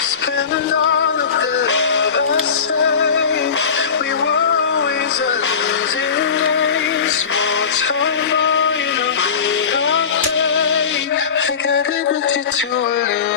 Spending all of the love I saved, we were always a losing game. Small town boy in a big arcade, I got addicted to a